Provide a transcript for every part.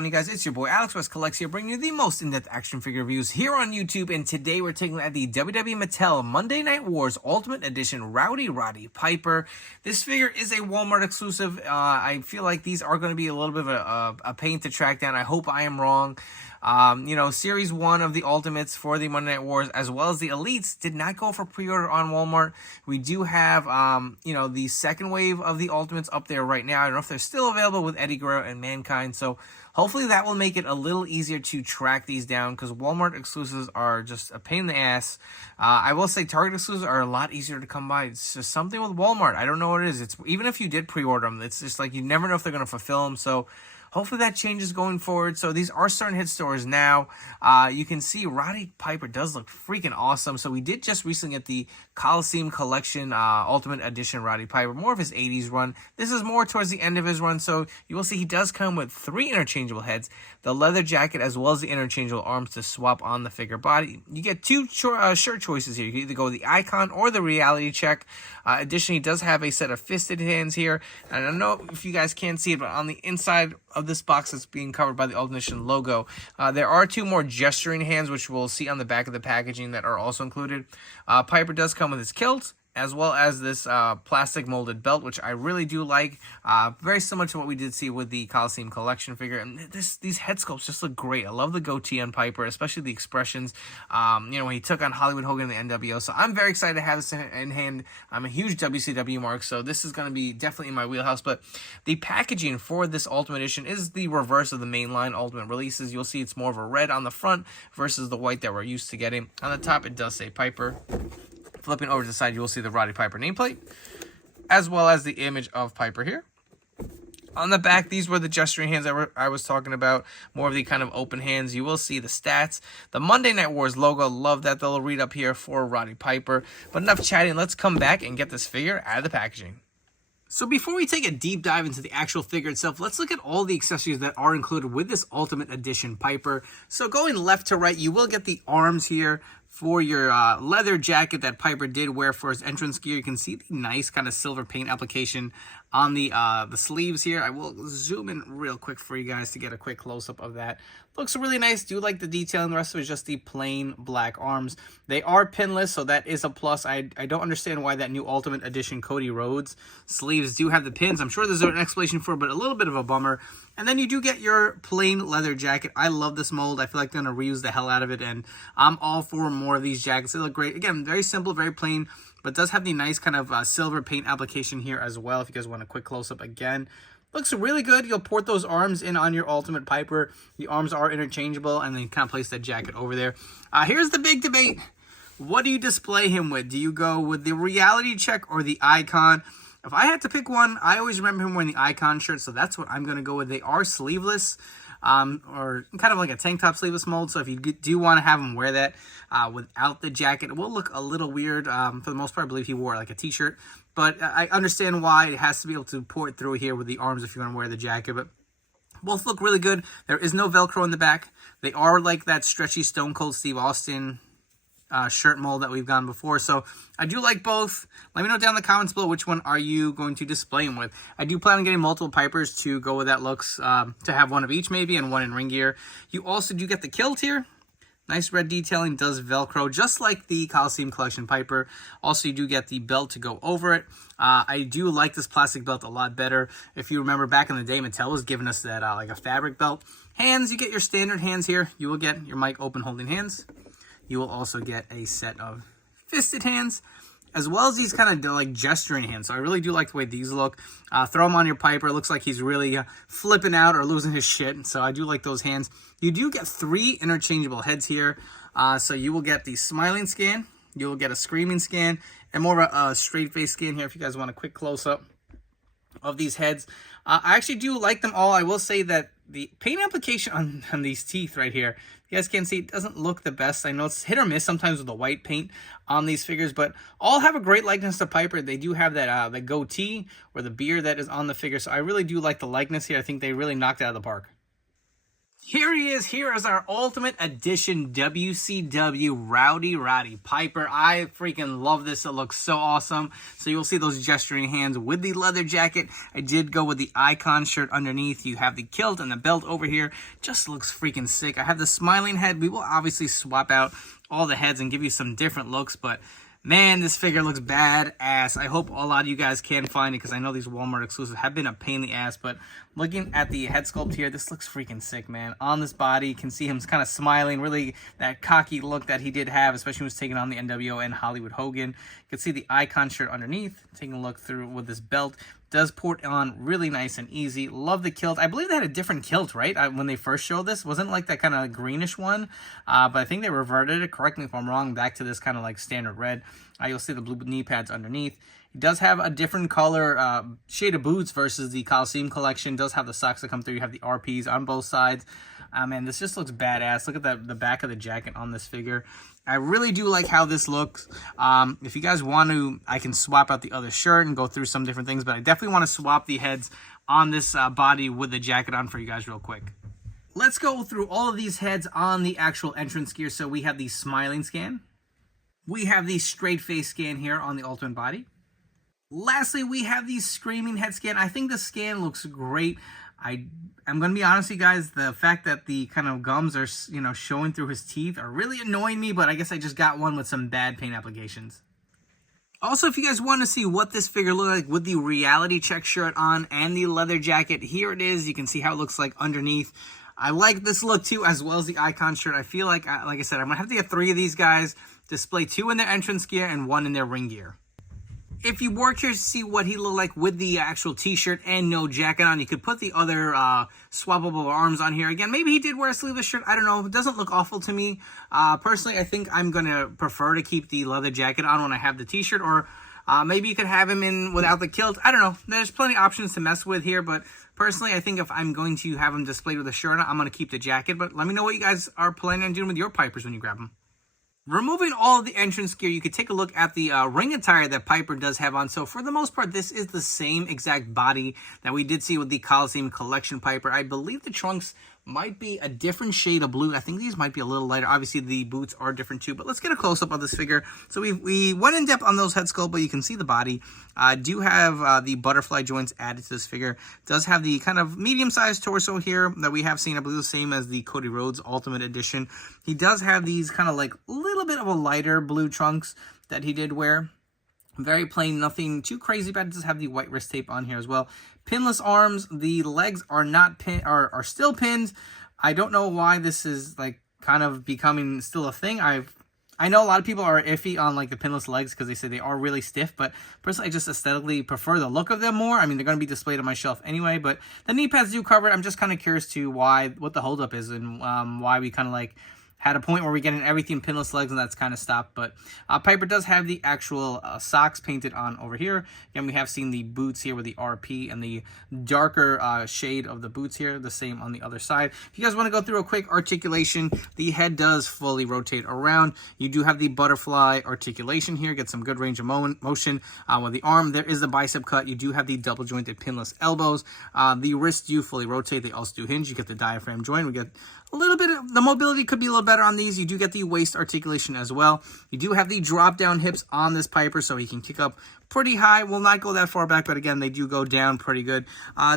on, you guys? It's your boy Alex West Collects here, bringing you the most in-depth action figure reviews here on YouTube. And today we're taking a look at the WWE Mattel Monday Night Wars Ultimate Edition Rowdy Roddy Piper. This figure is a Walmart exclusive. I feel like these are going to be a little bit of a pain to track down. I hope I am wrong. Series 1 of the Ultimates for the Monday Night Wars, as well as the Elites, did not go for pre-order on Walmart. We do have, the second wave of the Ultimates up there right now. I don't know if they're still available with Eddie Guerrero and Mankind, so hopefully that will make it a little easier to track these down, because Walmart exclusives are just a pain in the ass. I will say Target exclusives are a lot easier to come by. It's just something with Walmart. I don't know what it is. It's even if you did pre-order them, it's just like you never know if they're going to fulfill them, so hopefully that changes going forward. So these are starting to hit stores now. You can see Roddy Piper does look freaking awesome. So we did just recently get the Coliseum Collection Ultimate Edition Roddy Piper, more of his 80s run. This is more towards the end of his run. So you will see he does come with 3 interchangeable heads, the leather jacket, as well as the interchangeable arms to swap on the figure body. You get 2 shirt choices here. You can either go with the Icon or the Reality Check. Additionally, he does have a set of fisted hands here. And I don't know if you guys can see it, but on the inside of this box that's being covered by the Ultimate Edition logo, there are 2 more gesturing hands, which we'll see on the back of the packaging, that are also included. Piper does come with his kilt, as well as this plastic molded belt, which I really do like. Very similar to what we did see with the Coliseum Collection figure. And these head sculpts just look great. I love the goatee on Piper, especially the expressions, when he took on Hollywood Hogan in the NWO. So I'm very excited to have this in hand. I'm a huge WCW mark, so this is going to be definitely in my wheelhouse. But the packaging for this Ultimate Edition is the reverse of the mainline Ultimate releases. You'll see it's more of a red on the front versus the white that we're used to getting. On the top, it does say Piper. Flipping over to the side, you will see the Roddy Piper nameplate, as well as the image of Piper here. On the back, these were the gesturing hands I was talking about, more of the kind of open hands. You will see the stats, the Monday Night Wars logo. Love that little read up here for Roddy Piper. But enough chatting, let's come back and get this figure out of the packaging. So before we take a deep dive into the actual figure itself, let's look at all the accessories that are included with this Ultimate Edition Piper. So going left to right, you will get the arms here for your leather jacket that Piper did wear for his entrance gear. You can see the nice kind of silver paint application on the sleeves here. I will zoom in real quick for you guys to get a quick close-up of that. Looks really nice. Do like the detailing. The rest of it is just the plain black arms. They are pinless, so that is a plus. I don't understand why that new Ultimate Edition Cody Rhodes sleeves do have the pins. I'm sure there's an explanation for it, but a little bit of a bummer. And then you do get your plain leather jacket. I love this mold. I feel like they're going to reuse the hell out of it, and I'm all for more of these jackets. They look great. Again, very simple, very plain, but does have the nice kind of silver paint application here as well. If you guys want a quick close-up again, looks really good. You'll port those arms in on your Ultimate Piper. The arms are interchangeable, and then kind of place that jacket over there. Here's the big debate. What do you display him with? Do you go with the Reality Check or the Icon? If I had to pick one, I always remember him wearing the Icon shirt, so that's what I'm going to go with. They are sleeveless, or kind of like a tank top sleeveless mold, so if you do want to have him wear that without the jacket, it will look a little weird. For the most part, I believe he wore like a t-shirt, but I understand why it has to be able to port through here with the arms if you want to wear the jacket, but both look really good. There is no Velcro in the back. They are like that stretchy Stone Cold Steve Austin shirt mold that we've gone before. So I do like both. Let me know down in the comments below which one are you going to display them with. I do plan on getting multiple Pipers to go with that looks, to have one of each maybe and one in ring gear. You also do get the kilt here. Nice red detailing, does Velcro, just like the Coliseum Collection Piper. Also, you do get the belt to go over it. I do like this plastic belt a lot better. If you remember back in the day, Mattel was giving us that like a fabric belt. Hands, you get your standard hands here. You will get your mic open holding hands. You will also get a set of fisted hands, as well as these kind of like gesturing hands. So I really do like the way these look. Throw them on your Piper. It looks like he's really flipping out or losing his shit. So I do like those hands. You do get 3 interchangeable heads here. So you will get the smiling scan. You will get a screaming scan. And more of a straight face scan here if you guys want a quick close-up of these heads. I actually do like them all. I will say that the paint application on these teeth right here, you guys can see it doesn't look the best. I know it's hit or miss sometimes with the white paint on these figures, but all have a great likeness to Piper. They do have that the goatee or the beard that is on the figure, so I really do like the likeness here. I think they really knocked it out of the park. Here he is. Here is our Ultimate Edition WCW Rowdy Roddy Piper. I freaking love this. It looks so awesome. So you'll see those gesturing hands with the leather jacket. I did go with the icon shirt underneath. You have the kilt and the belt over here. Just looks freaking sick. I have the smiling head. We will obviously swap out all the heads and give you some different looks, but man, this figure looks badass. I hope a lot of you guys can find it because I know these Walmart exclusives have been a pain in the ass. But looking at the head sculpt here, this looks freaking sick, man. On this body, you can see him kind of smiling. Really, that cocky look that he did have, especially when he was taking on the NWO and Hollywood Hogan. You can see the icon shirt underneath. Taking a look through with this belt. Does port on really nice and easy. Love the kilt. I believe they had a different kilt, right? When they first showed this. Wasn't like that kind of greenish one. But I think they reverted it. Correct me if I'm wrong. Back to this kind of like standard red. You'll see the blue knee pads underneath. He does have a different color shade of boots versus the Coliseum collection. Does have the socks that come through. You have the RPs on both sides. Man, this just looks badass. Look at the back of the jacket on this figure. I really do like how this looks. If you guys want to, I can swap out the other shirt and go through some different things, but I definitely want to swap the heads on this body with the jacket on for you guys real quick. Let's go through all of these heads on the actual entrance gear. So we have the smiling scan. We have the straight face scan here on the Ultimate body. Lastly, we have the screaming head scan. I think the scan looks great. I'm going to be honest with you guys, the fact that the kind of gums are, showing through his teeth are really annoying me, but I guess I just got one with some bad paint applications. Also, if you guys want to see what this figure looks like with the reality check shirt on and the leather jacket, here it is. You can see how it looks like underneath. I like this look too, as well as the icon shirt. I feel like I said, I'm going to have to get 3 of these guys, display 2 in their entrance gear and 1 in their ring gear. If you were curious to see what he looked like with the actual t-shirt and no jacket on, you could put the other swappable arms on here. Again, maybe he did wear a sleeveless shirt. I don't know. It doesn't look awful to me. Personally, I think I'm going to prefer to keep the leather jacket on when I have the t-shirt, or maybe you could have him in without the kilt. I don't know. There's plenty of options to mess with here, but personally, I think if I'm going to have him displayed with a shirt on, I'm going to keep the jacket. But let me know what you guys are planning on doing with your Pipers when you grab them. Removing all of the entrance gear, you could take a look at the ring attire that Piper does have on. So for the most part, this is the same exact body that we did see with the Coliseum Collection Piper. I believe the trunks might be a different shade of blue. I think these might be a little lighter. Obviously, the boots are different too, but let's get a close-up of this figure. So we went in depth on those head sculpt, but you can see the body. Do have the butterfly joints added to this figure. Does have the kind of medium-sized torso here that we have seen, I believe the same as the Cody Rhodes Ultimate Edition. He does have these kind of like a little bit of a lighter blue trunks that he did wear. Very plain, nothing too crazy about it. Does have the white wrist tape on here as well. Pinless arms. The legs are not are still pinned. I don't know why this is like kind of becoming still a thing. I know a lot of people are iffy on like the pinless legs because they say they are really stiff, but personally I just aesthetically prefer the look of them more. I mean, they're going to be displayed on my shelf anyway, but the knee pads do cover it. I'm just kind of curious to what the holdup is and why we kind of like had a point where we're getting everything pinless legs, and that's kind of stopped. But Piper does have the actual socks painted on over here. Again, we have seen the boots here with the RP and the darker shade of the boots here. The same on the other side. If you guys want to go through a quick articulation, the head does fully rotate around. You do have the butterfly articulation here. Get some good range of motion with the arm. There is the bicep cut. You do have the double jointed pinless elbows. The wrists do fully rotate. They also do hinge. You get the diaphragm joint. We get a little bit of the mobility could be a little better on these. You do get the waist articulation as well. You do have the drop down hips on this Piper, so he can kick up pretty high. Will not go that far back, but again, they do go down pretty good.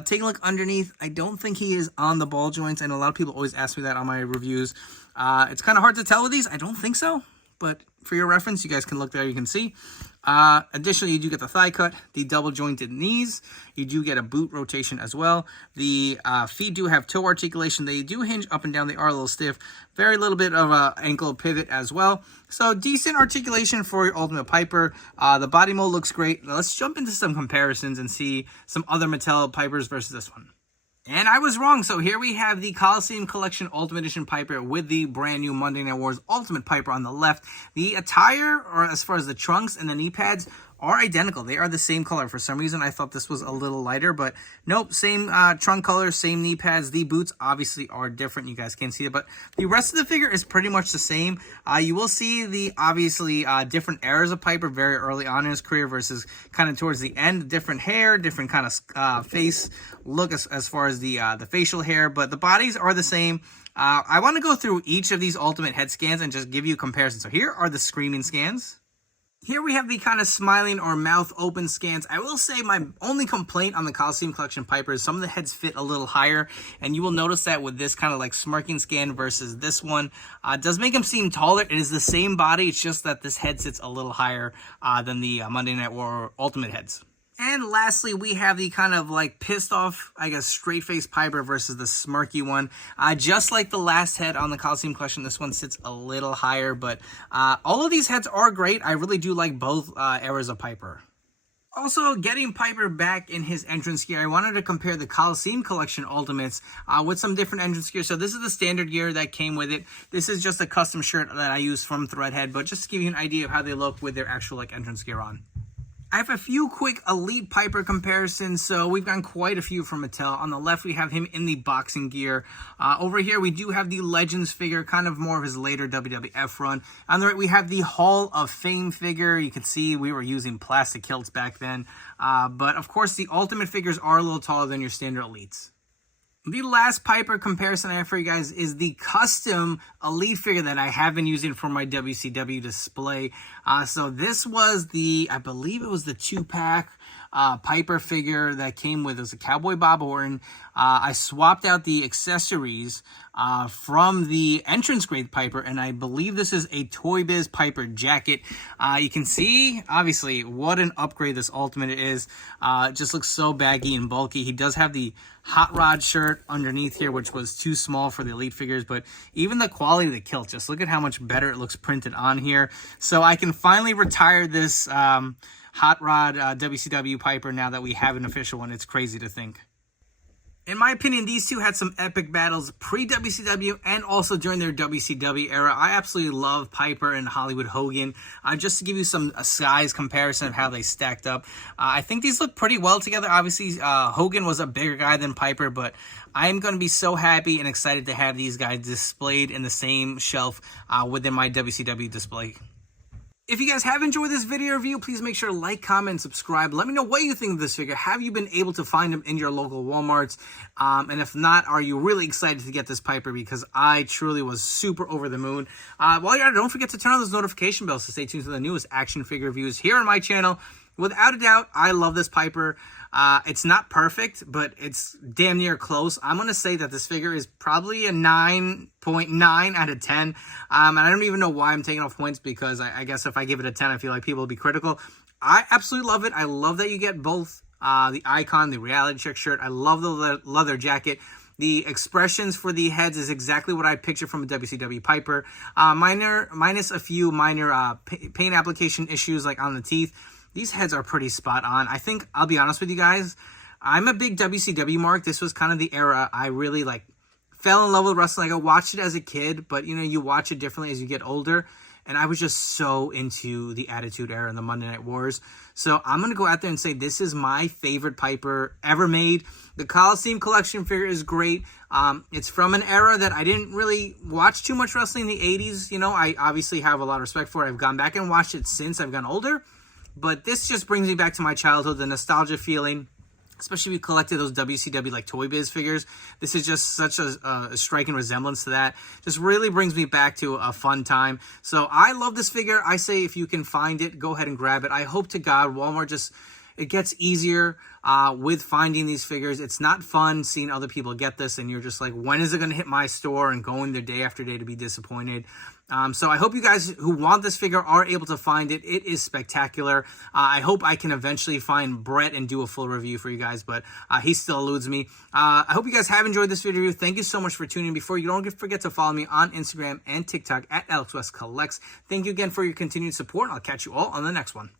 Take a look underneath. I don't think he is on the ball joints. I know a lot of people always ask me that on my reviews. It's kind of hard to tell with these. I don't think so, but for your reference, you guys can look there. You can see. Additionally, you do get the thigh cut, the double jointed knees. You do get a boot rotation as well. The feet do have toe articulation. They do hinge up and down. They are a little stiff. Very little bit of a ankle pivot as well. So decent articulation for your Ultimate Piper. The body mold looks great. Now let's jump into some comparisons and see some other Mattel Pipers versus this one. And I was wrong. So here we have the Coliseum Collection Ultimate Edition Piper with the brand new Monday Night Wars Ultimate Piper on the left. The attire, or as far as the trunks and the knee pads, are identical. They are the same color. For some reason, I thought this was a little lighter, but nope, same trunk color, same knee pads. The boots obviously are different. You guys can't see it, but the rest of the figure is pretty much the same. You will see the obviously different eras of Piper very early on in his career versus kind of towards the end. Different hair, different kind of face look as far as the facial hair, but the bodies are the same. I want to go through each of these Ultimate head scans and just give you a comparison. So here are the screaming scans. Here we have the kind of smiling or mouth open scans. I will say my only complaint on the Coliseum Collection Piper is some of the heads fit a little higher, and you will notice that with this kind of like smirking scan versus this one. It does make him seem taller. It is the same body, it's just that this head sits a little higher than the Monday Night War Ultimate heads. And lastly, we have the kind of like pissed off, I guess, straight face Piper versus the smirky one. Just like the last head on the Coliseum Collection, this one sits a little higher, but all of these heads are great. I really do like both eras of Piper. Also, getting Piper back in his entrance gear, I wanted to compare the Coliseum Collection Ultimates with some different entrance gear. So this is the standard gear that came with it. This is just a custom shirt that I use from Threadhead, but just to give you an idea of how they look with their actual like entrance gear on. I have a few quick Elite Piper comparisons, so we've gotten quite a few from Mattel. On the left, we have him in the boxing gear. Over here, we do have the Legends figure, kind of more of his later WWF run. On the right, we have the Hall of Fame figure. You can see we were using plastic kilts back then. But, of course, the Ultimate figures are a little taller than your standard Elites. The last Piper comparison I have for you guys is the custom Elite figure that I have been using for my WCW display. So this was I believe it was the 2-pack Piper figure that came with. It was a Cowboy Bob Orton. I swapped out the accessories from the entrance grade Piper, and I believe this is a Toy Biz Piper jacket. You can see, obviously, what an upgrade this Ultimate is. It just looks so baggy and bulky. He does have the Hot Rod shirt underneath here, which was too small for the Elite figures, but even the quality of the kilt, just look at how much better it looks printed on here. So I can finally retire this Hot Rod WCW Piper now that we have an official one. It's crazy to think. In my opinion, these two had some epic battles pre-WCW and also during their WCW era. I absolutely love Piper and Hollywood Hogan. Just to give you some size comparison of how they stacked up, I think these look pretty well together. Obviously, Hogan was a bigger guy than Piper, but I'm going to be so happy and excited to have these guys displayed in the same shelf within my WCW display. If you guys have enjoyed this video review, please make sure to like, comment, and subscribe. Let me know what you think of this figure. Have you been able to find them in your local Walmarts? And if not, are you really excited to get this Piper? Because I truly was super over the moon. While you're at it, don't forget to turn on those notification bells to stay tuned to the newest action figure reviews here on my channel. Without a doubt, I love this Piper. It's not perfect, but it's damn near close. I'm going to say that this figure is probably a 9.9 out of 10. And I don't even know why I'm taking off points, because I guess if I give it a 10, I feel like people will be critical. I absolutely love it. I love that you get both the Icon, the Reality Check shirt. I love the leather jacket. The expressions for the heads is exactly what I pictured from a WCW Piper. Minus a few minor paint application issues like on the teeth. These heads are pretty spot on. I think, I'll be honest with you guys, I'm a big WCW mark. This was kind of the era I really fell in love with wrestling. I watched it as a kid, but you watch it differently as you get older. And I was just so into the Attitude Era and the Monday Night Wars. So I'm going to go out there and say this is my favorite Piper ever made. The Coliseum Collection figure is great. It's from an era that I didn't really watch too much wrestling in the 80s. I obviously have a lot of respect for it. I've gone back and watched it since I've gotten older. But this just brings me back to my childhood, the nostalgia feeling. Especially if you collected those WCW Toy Biz figures. This is just such a striking resemblance to that. Just really brings me back to a fun time. So I love this figure. I say if you can find it, go ahead and grab it. I hope to God Walmart it gets easier with finding these figures. It's not fun seeing other people get this and you're just like, when is it going to hit my store, and going there day after day to be disappointed. So I hope you guys who want this figure are able to find it. It is spectacular. I hope I can eventually find Brett and do a full review for you guys, but he still eludes me. I hope you guys have enjoyed this video review. Thank you so much for tuning in. Before you don't forget to follow me on Instagram and TikTok at AlexWestCollects. Thank you again for your continued support. I'll catch you all on the next one.